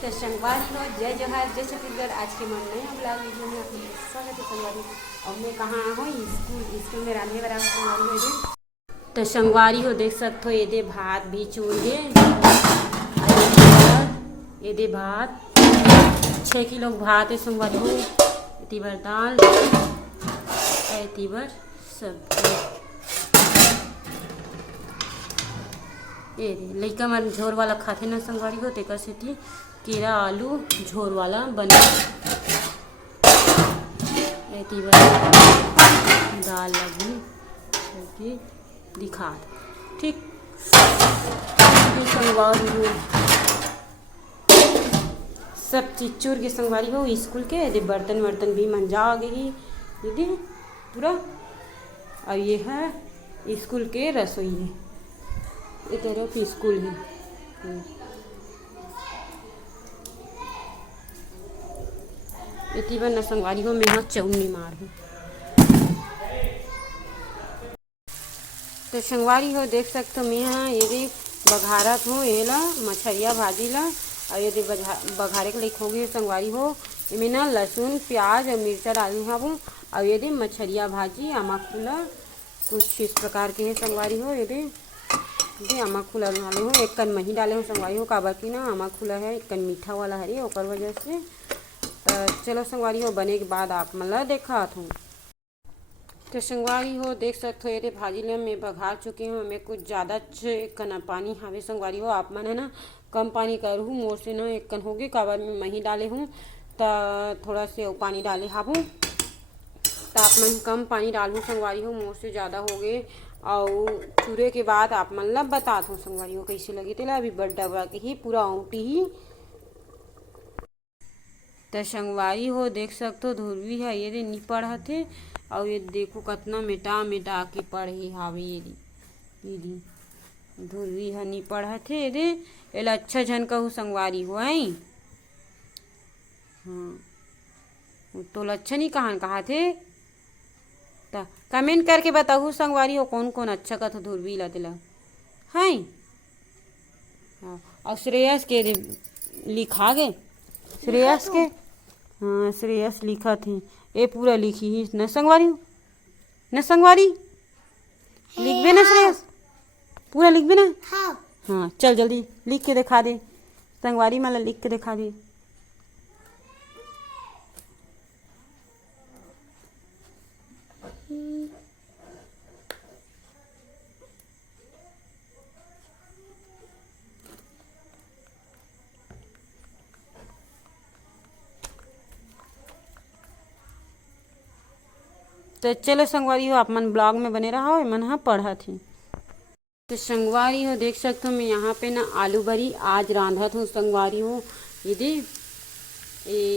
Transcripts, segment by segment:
तो संगवारी हो जय जोहार जय छत्तीसगढ़। आज के मन नए ब्लॉग वीडियो में आपका स्वागत है संगवारी। और मैं कहाँ हो स्कूल में रांधे बरा संगवारी हो। तो संगवारी हो देख सकते हो ये दे भात भी चूल्हे ये दे भात 6 किलो भात है संगवारी हो। इतनी बार दाल इतनी बार सब्जी ये लइका मन झोर वाला खाते ना संगवारी हो तेकर सेती कीरा आलू झोर वाला बने दाल लगी करके दिखा ठीक संगवारी हो। सब चीज चूर के संगवारी हो स्कूल के यदि बर्तन वर्तन भी मंजा आ गई दीदी पूरा। और ये है स्कूल के रसोई है ये तरफ स्कूल है। इतनी बार न संगवारी हो मैं यहाँ चौनी मार हूँ। तो संगवारी हो देख सकते हो मैं यहाँ ये बघारत हूँ ये ला मछरिया भाजी ला। और ये बघारे के लिए होगी संगवारी हो इमें ना लहसुन प्याज और मिर्चा डालू हूँ। और ये मछरिया भाजी आमा खुला कुछ इस प्रकार के है संगवारी हो। ये आमा खुला डाले हूँ एक कन मही डाले हूँ संगवारी हो काबर की ना आमा खुला है एक कन मीठा वाला हरी ओकर वजह से। तो चलो संगवारी हो बने के बाद आप मतलब देखा हूँ। तो संगवारी हो देख सकते हो ये भाजी ले मैं बघार चुकी हूँ। मैं कुछ ज़्यादा कना पानी हावे संगवारी हो आप मन है ना कम पानी करूँ मोर से ना एक कन होगी काबर में मही डाले हूँ तो थोड़ा से पानी डाले हाबू तो आप मन कम पानी डालूँ संगवारी हो मोर से ज़्यादा हो गए। और चूरे के बाद आप मन ला बता दूँ संगवारी हो कैसे लगी तेला अभी बड़ डबा के ही पूरा औंटी ही। तो संगवारी हो देख सकते हो धुरवी है ये नहीं पढ़ते और ये देखो कितना मिटा के पढ़े हावे ये धुरवी है नहीं पढ़ते ये एला अच्छा झन कहूँ संगवारी हो आई। हाँ तो अच्छा नहीं कहा थे तो कमेंट करके बताओ संगवारी हो कौन कौन अच्छा कथा धुरवी ला दिला है। हाँ और श्रेयस के लिखा गए श्रेयस के हाँ श्रेयस लिखा थे ये पूरा लिखी ही न संगवारी लिख बे ना श्रेयस पूरा लिख बे ना। हाँ चल जल्दी लिख के दिखा दे संगवारी माला लिख के दिखा दे। तो चलो संगवारी हो आप मन ब्लॉग में बने रहा हो मन हाँ पढ़ा थी। तो संगवारी हो देख सकते हो मैं यहाँ पे ना आलू बरी आज रांधा हूँ संगवारी हो ये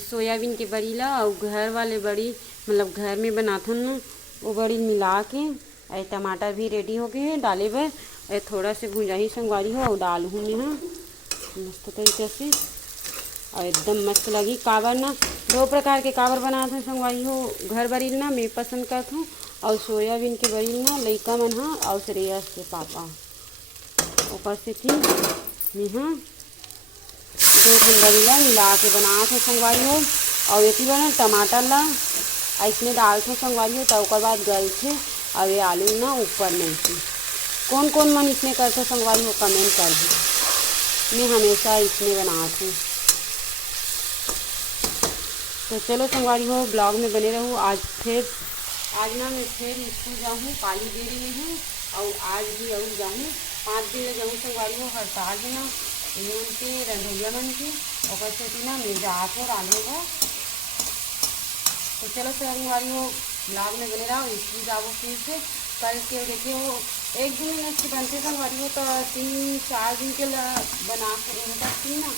सोयाबीन के बड़ी ला और घर वाले बड़ी मतलब घर में बनाता हूँ ना वो बड़ी मिला के टमाटर भी रेडी हो गए हैं डाले हुए थोड़ा से भुजा ही संगवारी हो और डाल हूँ यहाँ मस्त तरीके से और एकदम मस्त लगी। काबर ना 2 प्रकार के काबर बनाते हैं संगवारी हो घर बरील ना मैं पसंद करता हूँ और सोयाबीन के बरील ना लइका मन हाँ और श्रेयस के पापा ऊपर से थी मैं हाँ 2 बरीला मिला के बनाते हैं संगवारी हो। और ये बना टमाटर ला ऐसने डालते हैं संगवारी हो तो बाद गल थे और ये आलू ना ऊपर नहीं थी। कौन कौन मन इसने करते संगवारी हो कमेंट कर दी मैं हमेशा इसने बनाती हूँ। तो चलो संगवारी हो ब्लॉग में बने रहूँ। आज ना मैं फिर स्कूल जाऊँ पाली दे रही हूँ और आज भी और जाऊँ 5 दिन जाऊँ संगवारी हो हड़ताल है ना इन के रंधोलिया मन की और से ना मैं जाकर रांधेगा। तो चलो संगवारी हो ब्लॉग में बने रहो स्कूल जाओ फिर से कल के देखिए वो एक दिन में अच्छी बनते संगवारी हो तो 3-4 दिन के बना सकती ना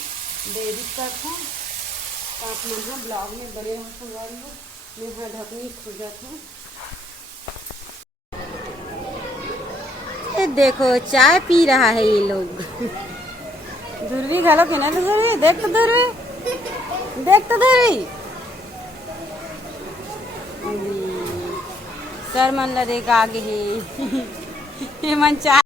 डेबिट करता हूँ तो आप मन हाँ ब्लॉग में बड़े हो संगवारी हो मैं हाँ ढकनी खुजत हूँ। देखो चाय पी रहा है ये लोग धुरवी घालो के ना धुरवी देख तो धुरवी सर मन ला देख आगे ही मन चाय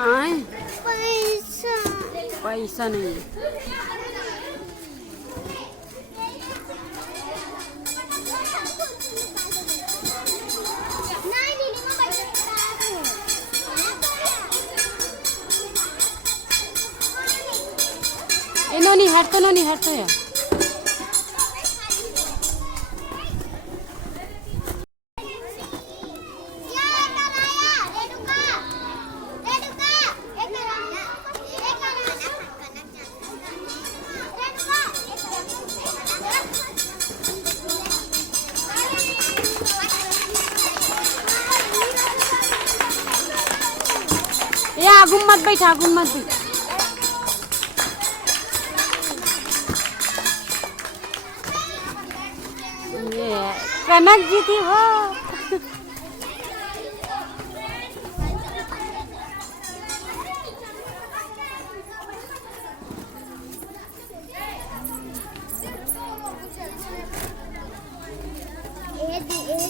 आए पैसा पैसा नहीं नाही दिली मग पैसे नोनी हट तो नोनी हट तो यार ये आगू मत बैठ आगू मत बैठ ये कनक जी थी वो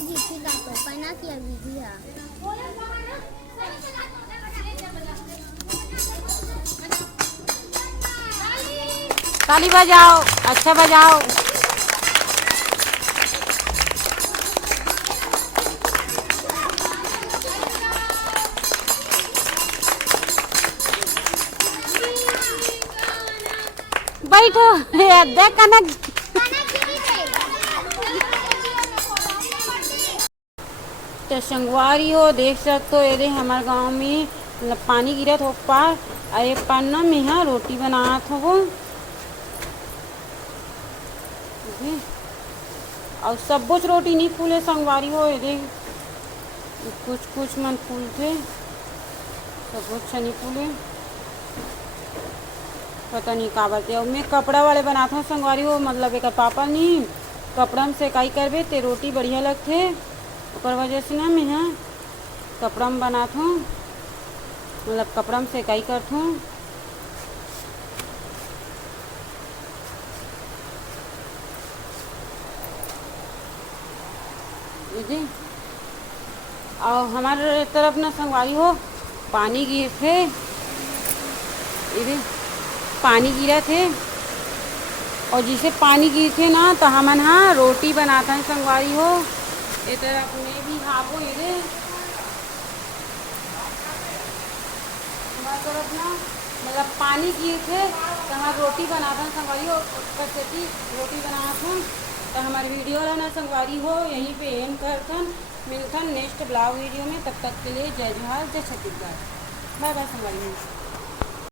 जीती का तो पना की विधि है ताली बजाओ अच्छा बजाओ बैठो देख कनक तो संगवारी हो देख सकते हो ये हमारे गांव में मतलब पानी गिरत हो पार और एक पन्ना में यहाँ रोटी बनात हो वो और सब कुछ रोटी नहीं फूले संगवारी हो ये कुछ कुछ मन फूल थे सब कुछ नहीं फूले पता नहीं का बात है मैं कपड़ा वाले बनाता हूँ संगवारी हो मतलब एक पापा नहीं कपड़ा में सेकाई करबे ते रोटी बढ़िया लगते ओकर वजह से ना मैं यहाँ कपड़ा में बनाता हूँ मतलब कपड़ा में सेकाई करता हूँ जी और हमारे तरफ ना संगवारी हो पानी गिर थे, इधर पानी गिरा थे और जिसे पानी गिर थे ना तो हमन हाँ रोटी बनाता है संगवारी हो। इधर अपने भी हाफो इधर हमारे तरफ ना मतलब पानी गिर थे तो हमारे रोटी बनाता है संगवारी हो, कसती रोटी बनाता तो हमारी वीडियो ना संगवारी हो यहीं पे एम करथन। मिलथन नेक्स्ट ब्लॉग वीडियो में, तब तक के लिए जय जोहार, जय छत्तीसगढ़। बाय बाय संगवारी हो।